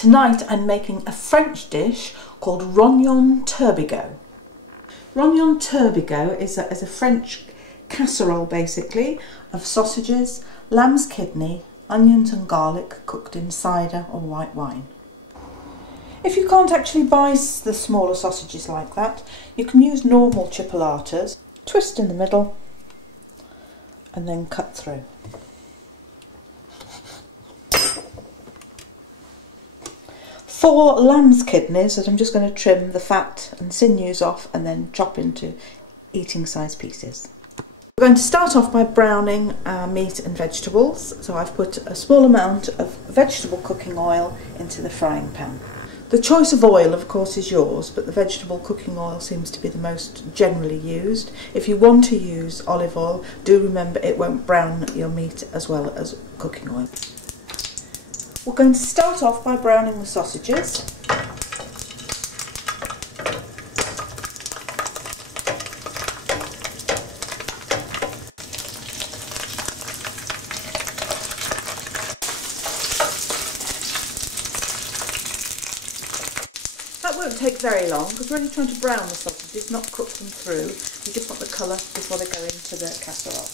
Tonight I'm making a French dish called Rognon Turbigo. Rognon Turbigo is a French casserole basically of sausages, lamb's kidney, onions and garlic cooked in cider or white wine. If you can't actually buy the smaller sausages like that, you can use normal chipolatas, twist in the middle and then cut through. For lamb's kidneys that I'm just going to trim the fat and sinews off and then chop into eating size pieces. We're going to start off by browning our meat and vegetables. So I've put a small amount of vegetable cooking oil into the frying pan. The choice of oil of course is yours, but the vegetable cooking oil seems to be the most generally used. If you want to use olive oil, do remember it won't brown your meat as well as cooking oil. We're going to start off by browning the sausages. That won't take very long because we're only trying to brown the sausages, not cook them through. We just want the colour before they go into the casserole.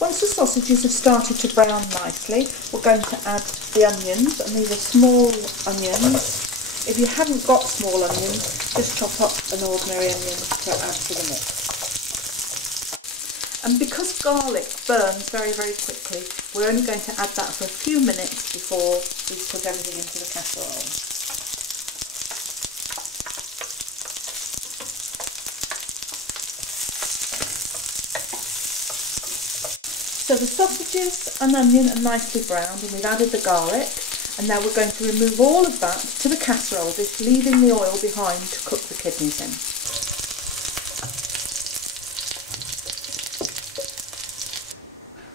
Once the sausages have started to brown nicely, we're going to add the onions, and these are small onions. If you haven't got small onions, just chop up an ordinary onion to add to the mix. And because garlic burns very, very quickly, we're only going to add that for a few minutes before we put everything into the casserole. So the sausages and onion are nicely browned and we've added the garlic, and now we're going to remove all of that to the casserole dish, leaving the oil behind to cook the kidneys in.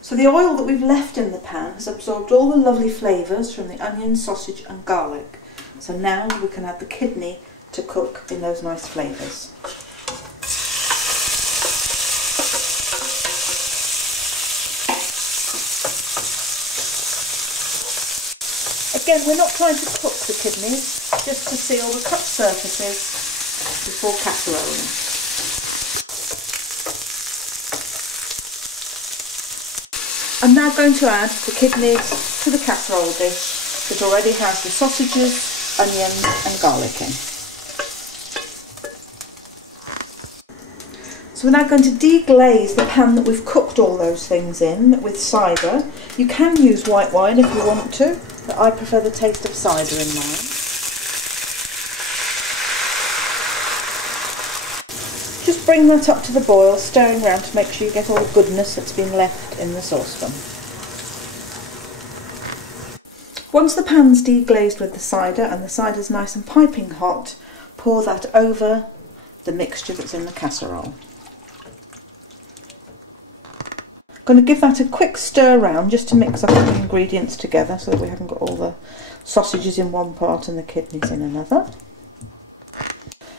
So the oil that we've left in the pan has absorbed all the lovely flavours from the onion, sausage and garlic. So now we can add the kidney to cook in those nice flavours. Again, we're not trying to cook the kidneys, just to seal the cut surfaces before casseroling. I'm now going to add the kidneys to the casserole dish that already has the sausages, onions and garlic in. So we're now going to deglaze the pan that we've cooked all those things in with cider. You can use white wine if you want to, but I prefer the taste of cider in mine. Just bring that up to the boil, stirring around to make sure you get all the goodness that's been left in the saucepan. Once the pan's deglazed with the cider and the cider's nice and piping hot, pour that over the mixture that's in the casserole. I'm going to give that a quick stir around just to mix up the ingredients together so that we haven't got all the sausages in one part and the kidneys in another.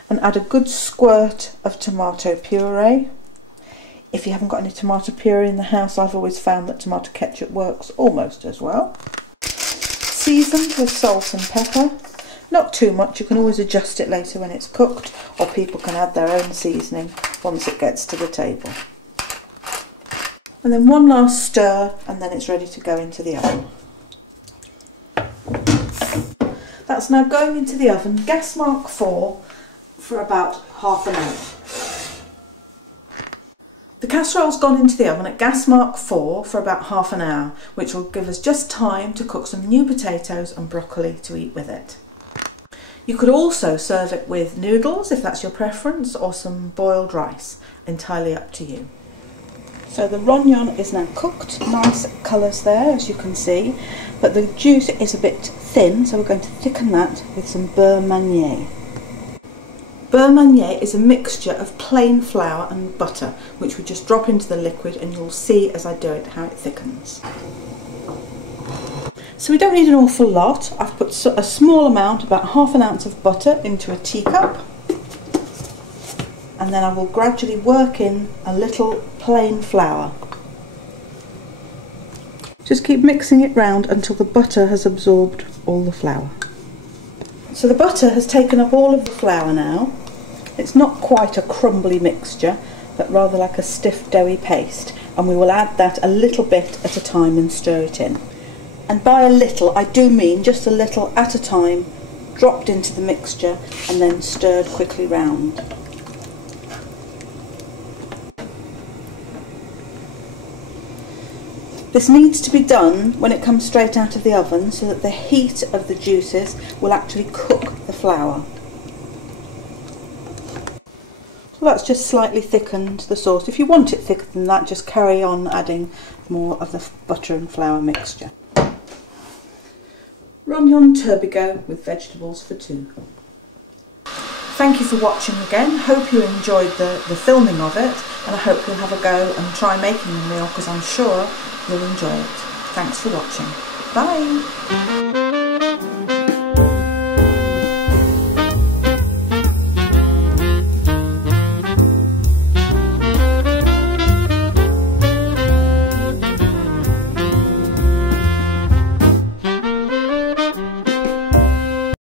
And add a good squirt of tomato puree. If you haven't got any tomato puree in the house, I've always found that tomato ketchup works almost as well. Seasoned with salt and pepper. Not too much, you can always adjust it later when it's cooked, or people can add their own seasoning once it gets to the table. And then one last stir and then it's ready to go into the oven. That's now going into the oven, gas mark 4, for about half an hour. The casserole's gone into the oven at gas mark 4 for about half an hour, which will give us just time to cook some new potatoes and broccoli to eat with it. You could also serve it with noodles if that's your preference, or some boiled rice, entirely up to you. So the rognon is now cooked, nice colours there as you can see, but the juice is a bit thin, so we're going to thicken that with some beurre manier. Beurre manier is a mixture of plain flour and butter, which we just drop into the liquid, and you'll see as I do it how it thickens. So we don't need an awful lot. I've put a small amount, about half an ounce of butter into a teacup, and then I will gradually work in a little plain flour. Just keep mixing it round until the butter has absorbed all the flour. So the butter has taken up all of the flour now. It's not quite a crumbly mixture, but rather like a stiff doughy paste, and we will add that a little bit at a time and stir it in. And by a little, I do mean just a little at a time, dropped into the mixture and then stirred quickly round. This needs to be done when it comes straight out of the oven so that the heat of the juices will actually cook the flour. So that's just slightly thickened the sauce. If you want it thicker than that, just carry on adding more of the butter and flour mixture. Rognon Turbigo with vegetables for two. Thank you for watching again. Hope you enjoyed the filming of it, and I hope you'll have a go and try making the meal, because I'm sure you'll enjoy it. Thanks for watching. Bye!